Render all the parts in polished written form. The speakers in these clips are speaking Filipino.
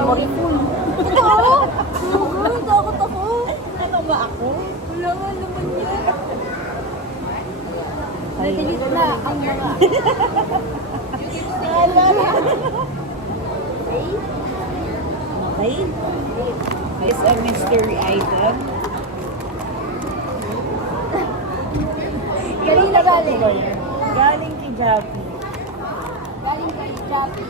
memory full. Totoo? Oo, takot ako. Ano ba ako? Wala nga naman yan. Na-delete na ang mga. Okay. It's a mystery item. Galing na galing. Galing kay Jappy. Galing kay Jappy.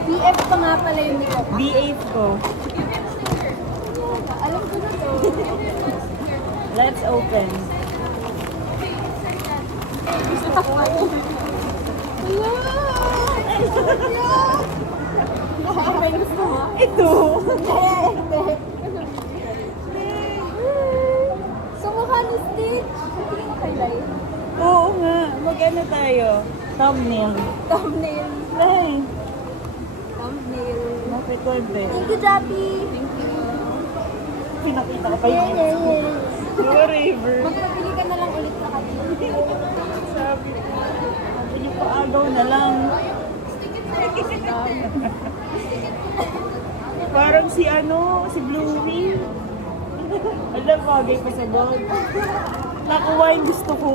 BF pa nga pala yung niko. B8 ko. Alam ko na to. Let's open. May gusto mo? Ito. Sumukha ni Stitch. Hindi mo highlight. Oo nga. Mag-ano tayo? Thumbnail. Thumbnail. Ay. Thumbnail. Bakit ko hindi? Thank you, Jappy. Thank you. Pinakita ko pa Yeah, yun. yeah, yeah. Whatever. Magpapili ka na lang ulit sa kanila. Sabi niyo pa agaw na lang. Parang si si Bluey. Alam, bagay pa sa bag. Nakuha yung gusto ko.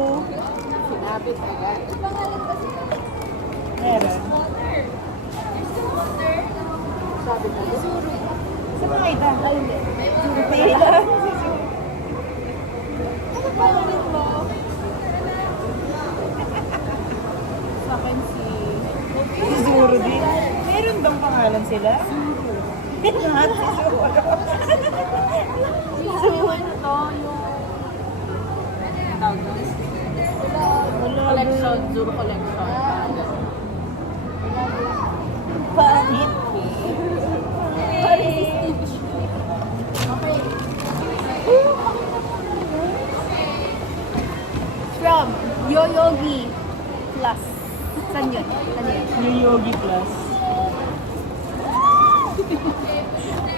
Sinabit agad. Pangalan kasi. Meron. Sabi ko. Saan makita? Ay, hindi. Pila. Ano pangalan mo? Sa akin si... Si Zuru din. Meron bang pangalan sila? Lahat si Zuru. Yung ano to, yung... Tawag doon? Wala. Collection, Zuru Collection. Pangit. Okay. From Yoyogi Plus. Saan yun? Ano yun? New Yogi Plus.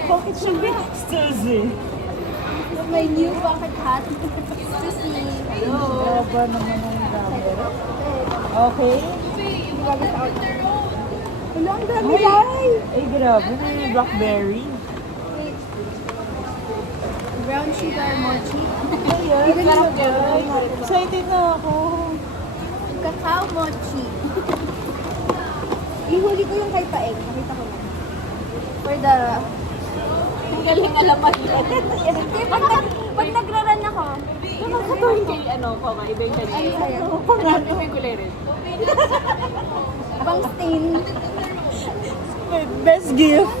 Bakit siya mixtures eh? My new bucket hat. Susi. Hello. Graba naman ang number. Okay. Hello, ang dami Uy! guys. Ay, grabe. May blackberry. Brown sugar mochi. Ayan. Excited na ako. Cacao mochi. Ihuli ko yung kay Paeng. Nakita ko na. For the... Ang galing alaman yan. Hindi, pag nagraran ako, Nakakatuwing kay ano po, iba yung ano kanina. sa'yo? Ano yung kulay rin? Bang stain. Best gift.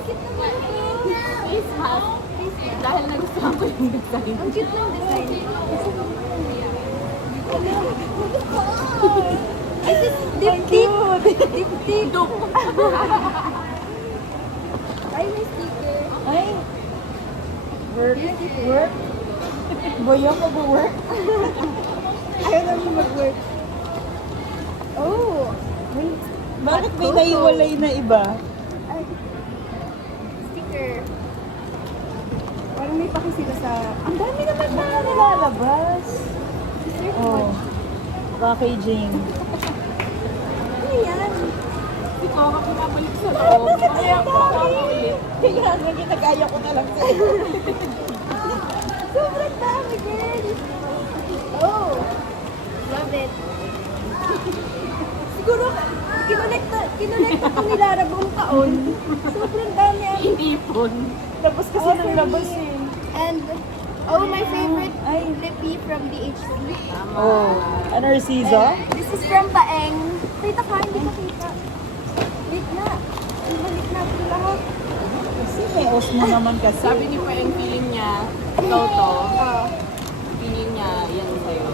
Face mask. Dahil nagustuhan ko yung design. Ang cute ng design. This is dip-dip. Dip-dip. Ay, may sticker. Ay. Work. Work. Boyo, mag-work. Ayaw namin mag-work. Oh. Bakit may naiwalay na iba? Ay. Sticker. Parang may paki sila sa... Ang dami naman na Nilalabas. Oh. Packaging. Ano yan? Hindi ko ako kumabalik sa loob. Kaya ako ulit. Kaya nga ginagaya ko na lang sa'yo. Sobrang dami, girl. Oh. Love it. Siguro, kinonekta ko ni Lara buong taon. Sobrang dami ang... Inipon. Tapos kasi nang labas eh. And, oh, my favorite Ay. lippy from DHC. Oh. Narciso? This is from Paeng. Kita ka, hindi ko kita. Wait na. Ibalik natin lahat. Kasi may osmo naman kasi. Sabi niyo pa yung feeling niya, Toto, Ah, feeling niya yan sa'yo.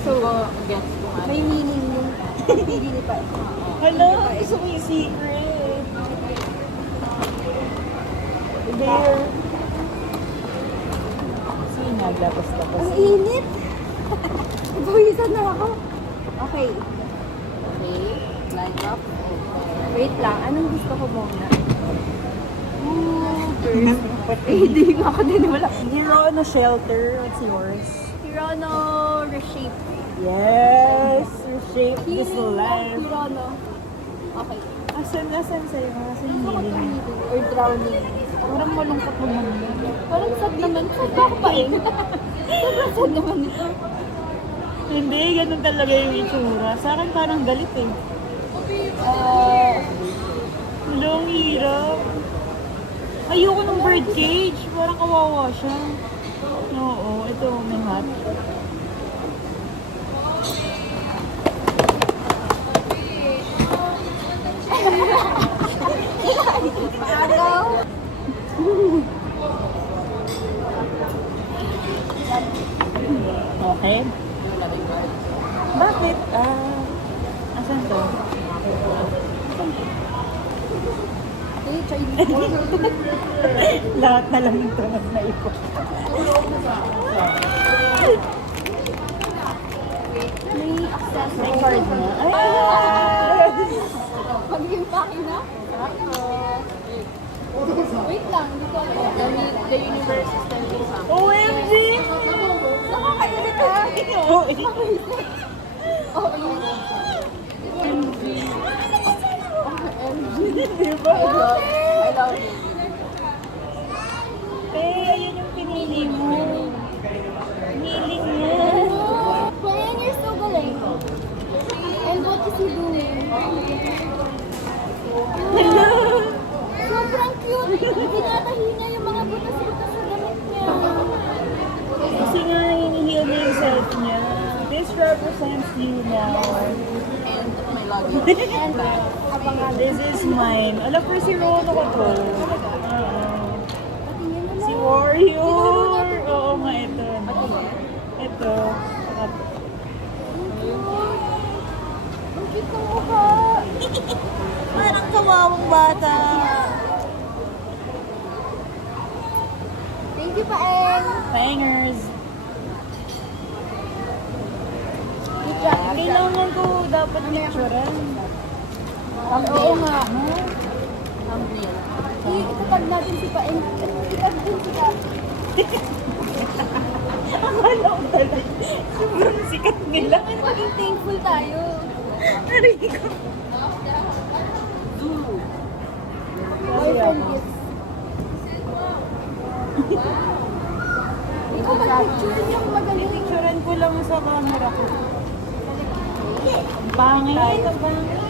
so, Gets ko nga. may meaning yung pili ni Paeng. Hala, gusto ko yung secret. There. Kasi naglabas-labas. Ang init! Ipawisan na ako. Okay. Okay, line up. Wait lang. Anong gusto ko muna? Hindi nga ako din wala. Hirono Shelter, what's yours? Hirono Reshape. Yes! Reshape this Healing life. Hirono. Okay. Nasaan sa'yo? Nasaan yung hiling? Or drowning. Parang malungkot naman yun. Parang sad naman. Sad ba ako pa eh? Sobrang sad naman ito. Hindi, ganun talaga yung itsura. Sa akin parang galit eh. Ang hirap. Ayoko ng bird cage. Parang kawawa siya. Oo, ito may hat. Agaw. Okay. Bakit? Asan to? Okay, Chinese. Lahat na lang ito na ipon. May accessory. Card mo. Ay! Magiging paki na? Wait lang, hindi ko alam. The universe is telling something. OMG! Nakakailit ka. Oo, eh. Oh, yun. MG. Diba? I love you. Eh, yun yung pinili mo. Hiling mo. Kuya, you're so galing. And what is he doing? Sobrang cute. Tinatahi niya yung mga butas-butas sa damit niya. Kasi nga hinihil niya yung self niya. This represents you now. And my luggage. And abangan. This is mine. Alam ko si Rono ko to. Patingin mo Si na. Warrior. Oo nga, ito. Ito. Ang cute ng mukha. Parang kawawang bata. Thank you, Paeng. Bangers. Good job. Kailangan ko dapat picturean. Oo nga. Thumbnail. Itutag natin si Paeng. Itutag din si Paeng. Akala ko talaga. Sobrang sikat nila. Maging thankful tayo. Narinig ko. Boyfriend gifts. Ikaw mag-picture niyo kung magaling. Picturean ko lang sa camera ko. Ang pangit. Ang pangit.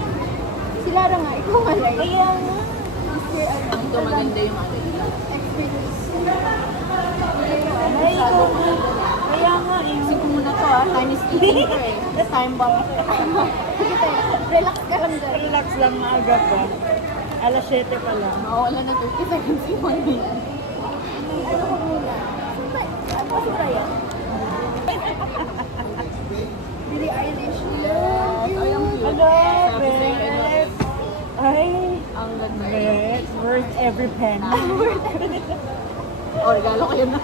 Si Lara nga, ikaw nga like. Kaya nga. Mr. ano, Ito maganda yung ano nila. expertise. Ay, ikaw nga. Kaya nga eh. Isip ko muna to time is ticking ko eh. Time bomb. Sige tayo, relax ka lang dyan. Relax lang, maaga pa. Alas 7 pa lang. Mawala na 30 seconds yung 1 minute. Ano ko muna? Ano si Brian? Billie Eilish. Love you. Ay, ang cute. Hello, Sabi sa'yo, ano, Beth. Ay, ang ganda. Beth. Worth every penny. Oh, regalo ko yun na.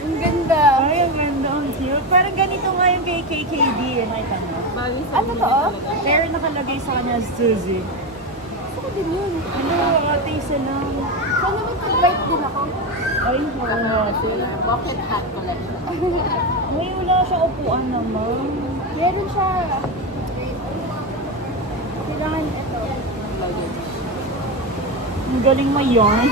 Ang ganda. Ay, ang ganda. Ang cute. Parang ganito nga yung kay KKD. Nakita mo. Bagay sa Ano to? Pero nakalagay sa kanya Suzy. Gusto ko din yun. Ano, ate isa lang. Sana mag-invite din ako. Ay, wala. Bucket hat collection. Ay, wala siya upuan naman. Meron siya. Kailangan ito. Ang galing may yarn.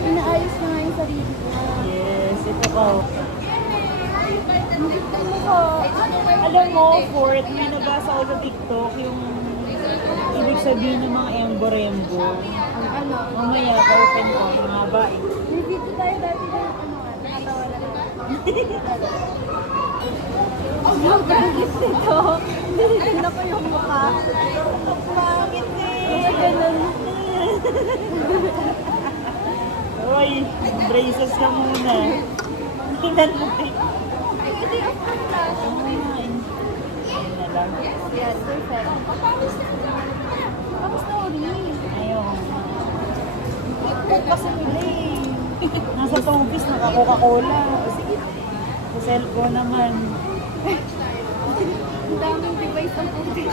Inaayos niya nga yung sarili niya. Yes, ito ka. Ang ganda mo ko. Alam mo, Fort, may nabasa ko sa TikTok yung ibig sabihin ng mga embo-rembo. Ano? Mamaya, pa-open ko. Mahaba eh. May video tayo dati na nakatawa na lang. Ang gagawin nito. Nilagyan ko yung mukha. Pangit eh. Kasi ganun. Uy, braces ka muna. Tingnan mo eh. Ay, ito yung flash. Ayun na lang. Yes, perfect. Tapos na uli. Ayun. Coke kasi nila eh. Nasa tubis, naka-Coca-Cola. Sige. Sa cellphone naman. Ang daming device ang puti.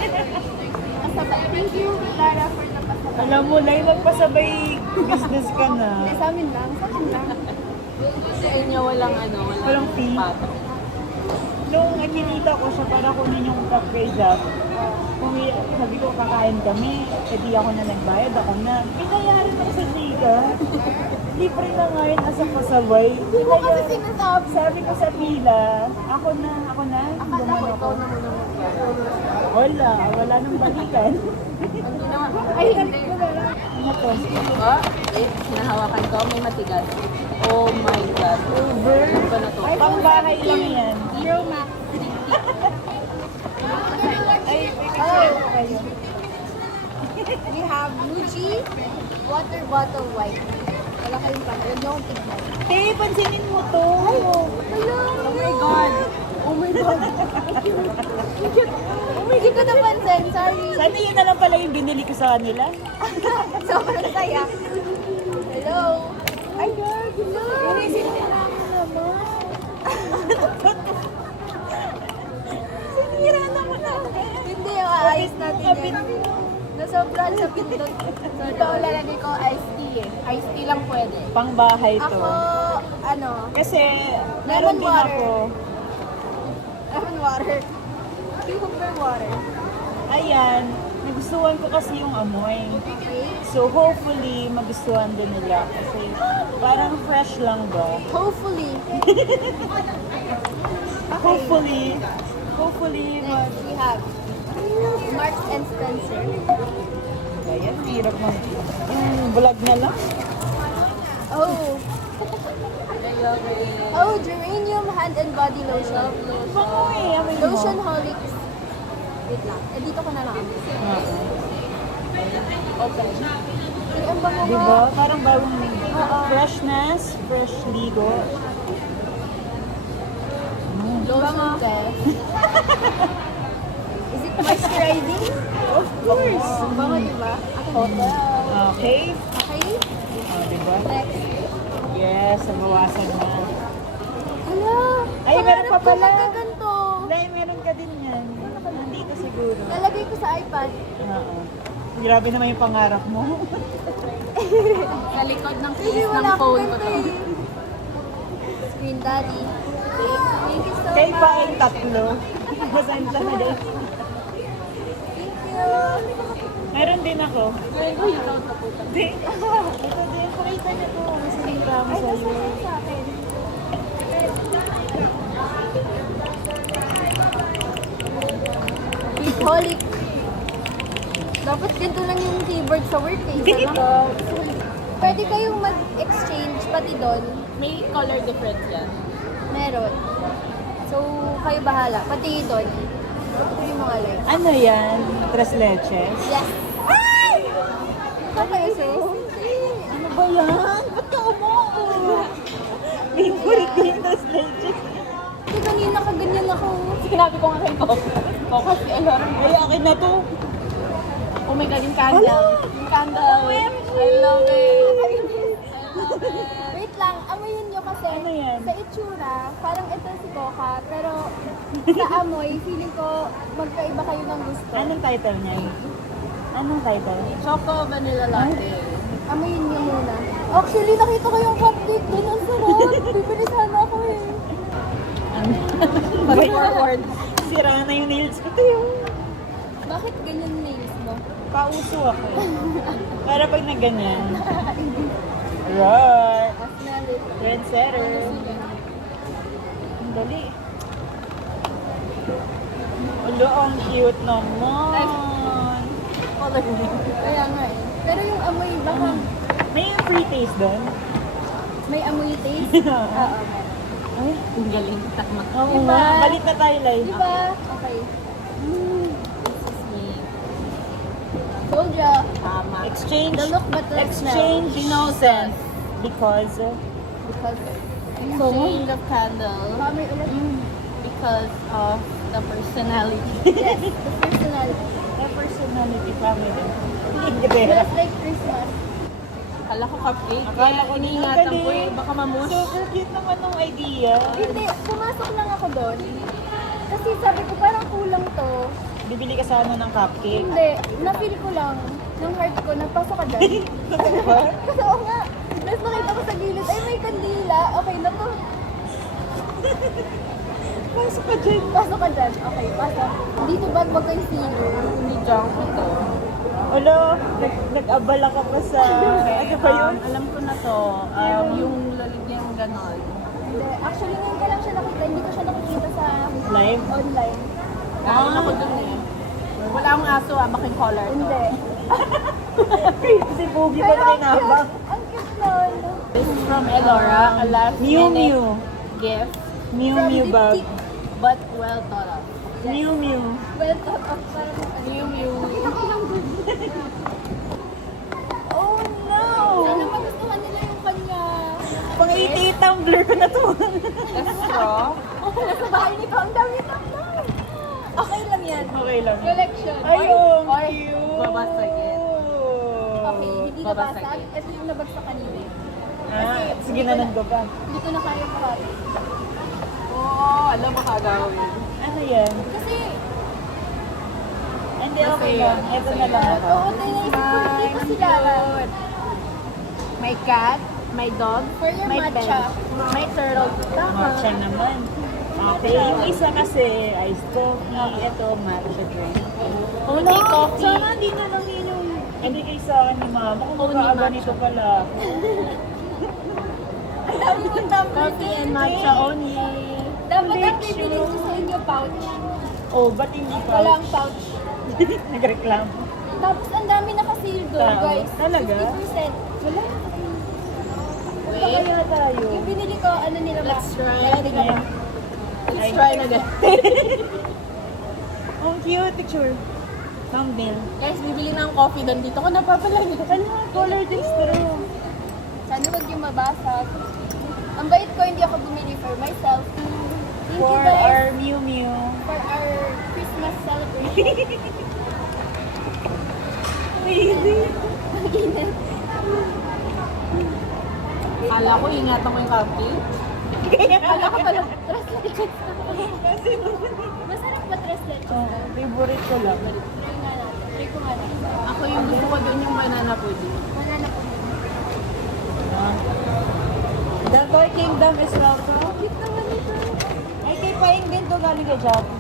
Thank you, Lara, for the pasabay. Alam mo, Lai, magpasabay business ka na. Hindi, sa amin lang. Sa amin lang. Sa inyo walang ano, Walang fee. pato. Nung kinita ko siya para kunin yung cup kay Jack, sabi ko kakain kami, edi ako na nagbayad, ako na. Pinayaran ako sa Jika. Libre na nga yun as a kasabay. Hindi mo kasi sinasabi. Sabi ko sa pila, ako na. Akala ko Duman ikaw na muna mag-yan. Wala nang balikan. Ano na? Ay, hindi ko na lang. Ano to? Oh, sinahawakan ko. May matigas. Oh my God. Over. Ano ba na to? Pangbahay lang yan. Pro Max. Ay, picture ko kayo. We have Muji water bottle white. Wala kayong pa. Huwag niyo akong tignan. Te, pansinin mo to. Hello! Oh my God. Oh my God! Hindi ko napansin. Sorry. Sana yun na lang pala yung binili ko sa kanila. Sobrang saya. Hello! Ay, God! Hello! Sinira mo naman. Sinira naman namin. Hindi, aayos natin yan. Nasobrahan sa pindot. Ito lalagay ko iced tea eh. Iced tea lang pwede. Pangbahay to. Ako, ano, Kasi, meron din water. ako. lemon water. Cucumber water. Ayan, nagustuhan ko kasi yung amoy. Okay. So, hopefully, magustuhan din nila. Kasi, parang fresh lang ba? Hopefully. Hopefully, Next, we have Marks and Spencer. Ayan, hirap mag... vlog na lang. Oh. Oh, geranium hand and body lotion. Bango eh, amoy mo. Lotion holics. Wait lang. Eh, dito ko na lang. Open. Ay, ang bango nga. Diba? Parang bagong ligo. Oo. Freshness, fresh ligo. Lotion ka. Is it moisturizing? Of course. Ang bango, diba? Hotel. Okay. Okay. Diba? Next. Yes, nabawasan na. Hala! Ay, meron pa pala. Pangarap ko ganito. Hindi, meron ka din yan. Nandito siguro. Lalagay ko sa iPad. Oo. Grabe naman yung pangarap mo. Sa likod ng Kasi case ng wala akong phone ko ganito to. eh. Screen Daddy. Thank you so Kay pa ay much. tatlo. Masanta na din. Thank you. Meron din ako. Meron ko yung out na puta. Hindi. Ito din. Pakita niyo to. Masinira mo Ay, sa'yo. nasa sa akin. Holic. Dapat ganito lang yung keyboard sa work eh. Sarap. Pwede kayong mag-exchange pati doon. May color difference yan. Meron. So, kayo bahala. Pati doon. Ito yung mga lights. Ano yan? Tres leches? Yes. Ay! Okay, so. Ano ba yan? Ba't ka umuo? Favorite ko yung tres leches. Kasi kanina kaganyan ako. Sinabi ko nga kay Coco. Coco, si alarm. Ay, akin na to. Oh my God, yung candle. Yung candle. I love it. Wait lang, amoyin nyo kasi Ano yan? sa itsura, parang ito si Coca, pero sa amoy, feeling ko magkaiba kayo ng gusto. Anong title niyan? Anong title? Choco vanilla latte. Amoyin nyo muna. Actually, nakita ko yung cupcake doon. Ang sarap. Bibili sana ako eh. Wait, Forward. sira na yung nails ko. Tayo. Bakit ganyan nails mo? Pauso ako. Para pag na ganyan. Right. Smell it. Trendsetter. Ang dali. Alo, ang cute naman. Kaya nga eh. Pero yung amoy, baka May free taste doon. may amoy taste. Oo. Ay, Ang galing. Takma. oo Diba? nga. Balik na tayo, Lai. Diba? Okay. Sweet. Told ya. Tama. Exchange. The look but the Exchange scent. Because Because, Exchange of candle. kami ulit. Because of the personality. Yes, the personality. the personality family. Hindi Just like Christmas. Kala ko cupcake. Akala ko iniingatan ko eh. Baka mamus. Super cute naman ng idea. Hindi, pumasok lang ako doon. Kasi sabi ko parang kulang to. Bibili ka sa ano ng cupcake. Hindi, na-feel ko lang ng heart ko, nagpasok ka dyan. Diba? Kasi oo nga, tapos nakita ko sa gilid, ay may kandila, okay na to. Pasok ka dyan. Pasok ka dyan. Okay, pasok. Dito ba mag-concealer? Hindi junk ito. Alo, nag-abala ka pa sa... ano ba yun? Alam ko na to. Yung lalagyan yung ganon. Hindi. Actually, ngayon ko lang siya nakita. Hindi ko siya nakikita sa Live? online. Kain ako dun eh. Wala akong aso baking color to. Hindi. Kasi pogi ba tayo nabang? Ang cute nun. This is from Elora, a last Miu minute Miu. gift, Miu Miu bag. but well thought of. Miu Miu. Well thought of. Parang Miu Miu. Ako lang good. Oh no! Sana magustuhan nila yung kanya. Pang 88 tumbler ko na to. Straw. Oh, nasa bahay nito. Ang dami tumbler. Okay lang yan. Okay lang. Collection. Ayun, Or cute. babasagin. Okay, hindi nabasag. Babasagin. Ito yung nabagsak kanina. Ah, sige na nagbaban. Hindi ko na kaya buhatin. Oo, alam mo kagawin. Ano yan? Kasi, Hindi, okay lang. Ito na lang ako. oo, tayo na hindi ko sila. My cat, my dog, For your my matcha. pen, my turtle. Matcha naman. Okay, yung isa kasi iced coffee. Ito, matcha drink. Only coffee. Sana hindi na lang yun yung ibigay sa akin ni mama. Kung Only magkakaganito pala. Ang dami mong tumbler. Coffee and matcha only. Dapat ang bibili ko sa inyo pouch. Oh, ba't hindi pa? Walang pouch. Nagreklamo. Tapos ang dami naka-seal doon, Tao? guys. Talaga? 50%. Wala. Baka kaya tayo. Yung binili ko, ano nila ba? Let's try. Ready ka ba? Let's try na din. Oh, cute picture. Thumbnail. Guys, bibili na ang coffee doon. Dito ko napapalagay. Ano, color this straw. Sana wag yung mabasag. Ang bait ko, hindi ako bumili for myself. Thank For you guys our Miu Miu. for our Christmas celebration. Amazing. Ang init. Kala ko, ingatan ko yung coffee. Kala ko pala, tres leches. Masarap ba tres leches? Oh, favorite ko lang. Try nga natin. Try ko nga lang. Ako yung gusto ko doon yung banana pudding. Banana po. The Toy Kingdom is welcome. Cute naman ito. Ay, kay Paing din to galing kay Japan.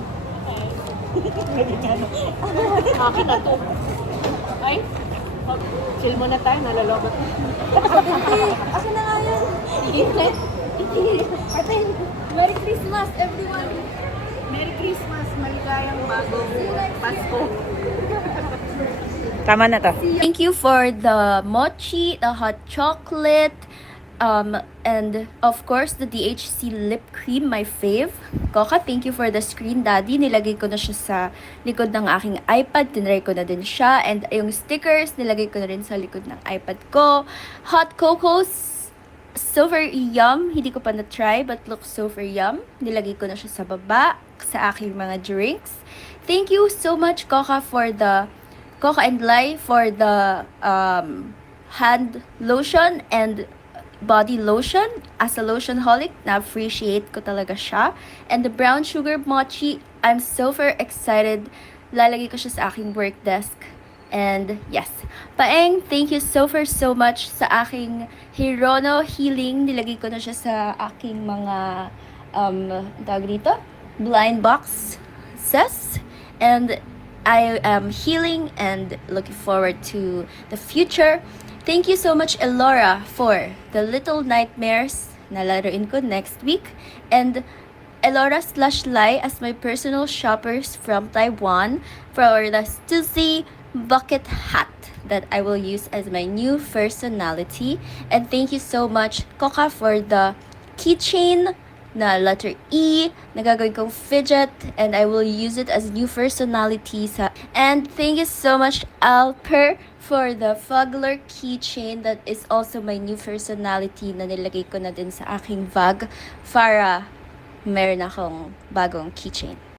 Galing ano. Akin na to. Ay, chill muna tayo, nalalobot. Ako na nga yan. Init. Atin, Merry Christmas everyone. Merry Christmas, maligayang bagong Pasko. Tama na to. Thank you for the mochi, the hot chocolate, and of course the DHC lip cream, my fave. Koka, thank you for the screen daddy. Nilagay ko na siya sa likod ng aking iPad. Tinry ko na din siya. And yung stickers, nilagay ko na rin sa likod ng iPad ko. Hot cocos, so very yum. Hindi ko pa na-try but looks so very yum. Nilagay ko na siya sa baba sa aking mga drinks. Thank you so much, Koka, for the Coca and Lai for the hand lotion and body lotion. As a lotionholic, na-appreciate ko talaga siya. And the brown sugar mochi, I'm super excited. Lalagay ko siya sa aking work desk. And yes, Paeng, thank you so much sa aking Hirono Healing. Nilagay ko na siya sa aking mga tawag dito, blind boxes. And I am healing and looking forward to the future. Thank you so much, Elora, for the Little Nightmares na laruin ko next week. And Elora/Lai as my personal shoppers from Taiwan for the Stussy bucket hat that I will use as my new personality. And thank you so much, Koka, for the keychain na letter E, na gagawin kong fidget, and I will use it as new personality sa. And thank you so much, Alper, for the Fugler keychain that is also my new personality na nilagay ko na din sa aking bag para meron akong bagong keychain.